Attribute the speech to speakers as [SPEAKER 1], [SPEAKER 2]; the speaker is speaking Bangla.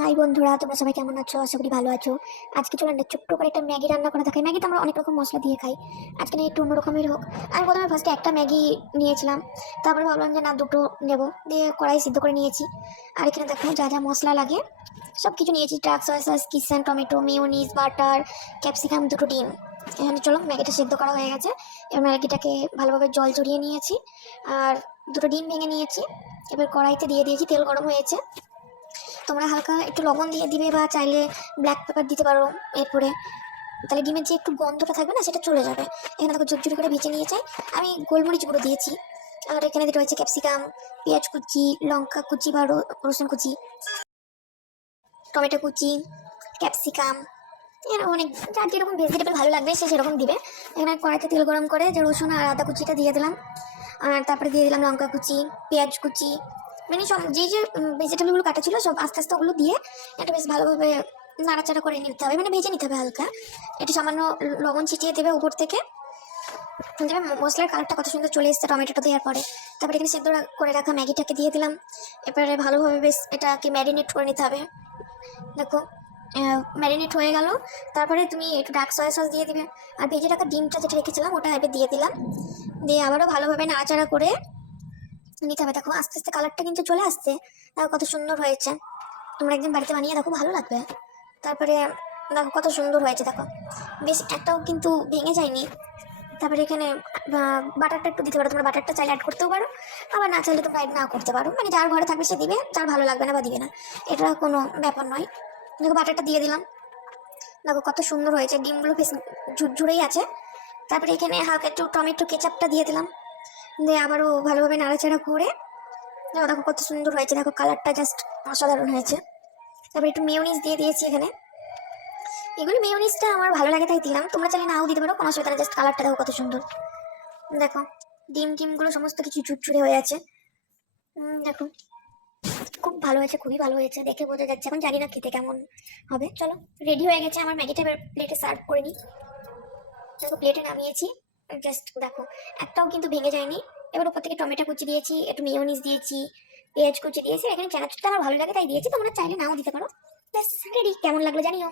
[SPEAKER 1] হাই বন্ধুরা, তোমরা সবাই কেমন আছো? আশা করি ভালো আছো। আজকে চলো না ছোট্ট করে একটা ম্যাগি রান্না করা দেখাই। ম্যাগি তো আমরা অনেক রকম মশলা দিয়ে খাই। আজকে না একটু অন্য রকমের হোক। আমি প্রথমে ফার্স্টে একটা ম্যাগি নিয়েছিলাম। তারপরে ভাবলাম যে না, দুটো নেব। দিয়ে কড়াই সিদ্ধ করে নিয়েছি। আর এখানে দেখো, যা যা মশলা লাগে সব কিছু নিয়েছি। Truck soya sauce Kissan tomato mayonnaise butter, capsicum, দুটো ডিম। এখানে চলো, ম্যাগিটা সিদ্ধ করা হয়ে গেছে। এবার ম্যাগিটাকে ভালোভাবে জল জড়িয়ে নিয়েছি। আর দুটো ডিম ভেঙে নিয়েছি। এবার কড়াইতে দিয়ে দিয়েছি, তেল গরম হয়েছে। তোমরা হালকা একটু লবণ দিয়ে দিবে বা চাইলে ব্ল্যাক পেপার দিতে পারো এরপরে। তাহলে ডিমের যে একটু গন্ধটা থাকবে না, সেটা চলে যাবে। এখানে দেখো ঝুরঝুরি করে ভেজে নিয়েছে। আমি গোলমরিচ গুঁড়ো দিয়েছি। আর এখানে দিতে হয়েছে ক্যাপসিকাম পেঁয়াজ কুচি, লঙ্কা কুচি বা রসুন কুচি, টমেটো কুচি ক্যাপসিকাম এখানে অনেক যার যেরকম ভেজিটেবল ভালো লাগবে, সে সেরকম দিবে। এখানে কড়াইতে তেল গরম করে যে রসুন আর আদা কুচিটা দিয়ে দিলাম। আর তারপরে দিয়ে দিলাম লঙ্কা কুচি, পেঁয়াজ কুচি মানে সব যে যে ভেজিটেবলগুলো কাটা ছিল, সব আস্তে আস্তে ওগুলো দিয়ে এটা বেশ ভালোভাবে নাড়াচাড়া করে নিতে হবে। মানে ভেজে নিতে হবে হালকা। একটু সামান্য লবণ ছিটিয়ে দেবে উপর থেকে। মশলার কালারটা কত সুন্দর চলে এসেছে টমেটোটা দেওয়ার পরে। তারপরে এখানে সেদ্ধ করে রাখা ম্যাগিটাকে দিয়ে দিলাম। এবারে ভালোভাবে বেশ এটাকে ম্যারিনেট করে নিতে হবে। দেখো ম্যারিনেট হয়ে গেল। তারপরে তুমি একটু ডার্ক সয়া সস দিয়ে দিবে। আর ভেজে রাখা ডিমটা যেটা রেখেছিলাম, ওটা এবার দিয়ে দিলাম। দিয়ে আবারও ভালোভাবে নাড়াচাড়া করে নিতে হবে। দেখো, আস্তে আস্তে কালারটা কিন্তু চলে আসছে। দেখো কত সুন্দর হয়েছে। তোমরা একদিন বাড়িতে বানিয়ে দেখো, ভালো লাগবে। তারপরে, দেখো কত সুন্দর হয়েছে, দেখো। বেশ একটাও কিন্তু ভেঙে যায়নি। তারপরে এখানে বাটারটা একটু দিতে পারো। তোমরা বাটারটা চাইলে অ্যাড করতেও পারো। আবার না চাইলে তোমরা অ্যাড না করতে পারো। মানে যার ঘরে থাকবে সে দিবে, যার ভালো লাগবে না বা দিবে না। এটা কোনো ব্যাপার নয়। দেখো বাটারটা দিয়ে দিলাম। দেখো কত সুন্দর হয়েছে। ডিমগুলো বেশ ঝুরঝুরেই আছে। তারপরে এখানে হালকা একটু টমেটো কেচাপটা দিয়ে দিলাম। দিয়ে আবারও ভালোভাবে নাড়াচাড়া করে, দেখো কত সুন্দর হয়েছে, দেখো কালারটা জাস্ট অসাধারণ হয়েছে। তারপরে একটু মেয়োনিজ দিয়ে দিয়েছি এখানে। এগুলো মেয়োনিজটা আমার ভালো লাগে তাই দিলাম। তোমরা চাইলে নাও দিতে পারো, কোনো অসুবিধা নেই জাস্ট কালারটা দেখো কত সুন্দর। দেখো, ডিম টিমগুলো সমস্ত কিছু চুটচুড়ে হয়ে আছে। দেখো, খুব ভালো হয়েছে, খুবই ভালো হয়েছে, দেখে বোঝা যাচ্ছে, এখন জানি না খেতে কেমন হবে। চলো রেডি হয়ে গেছে, আমার ম্যাগিটা প্লেটে সার্ভ করে নিই। দেখো প্লেটে নামিয়েছি। জাস্ট দেখো, একটাও কিন্তু ভেঙে যায়নি। এবার ওপর থেকে টমেটো কুচি দিয়েছি, একটু মেয়োনিজ দিয়েছি, পেঁয়াজ কুচি দিয়েছি এখানে চানাচুরটা আমার ভালো লাগে, তাই দিয়েছি, তোমরা চাইলে নাও দিতে পারো। রেডি, কেমন লাগল জানিও।